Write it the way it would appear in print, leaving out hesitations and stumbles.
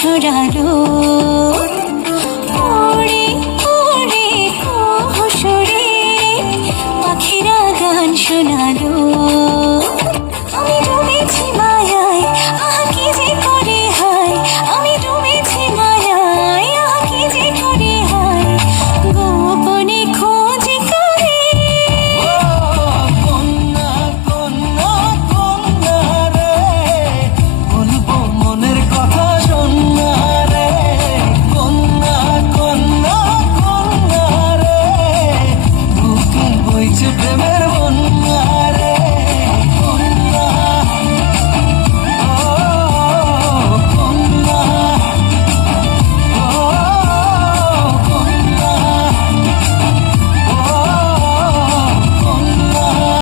ছড়ালো ওরে ওরে কুহুসুরে পাখিরা গান শোনালো আমি ডুবেছি মায়ায় আহা কি যে করে হায় আমি ডুবেছি মায়ায় আহা কি যে করে হায় গোপনে খোঁজ করে কন্যা কন্যা কন্যা রে বলবো মনের কথা শোনা রে কন্যা কন্যা কন্যা রে বুকে বইছে প্রেমে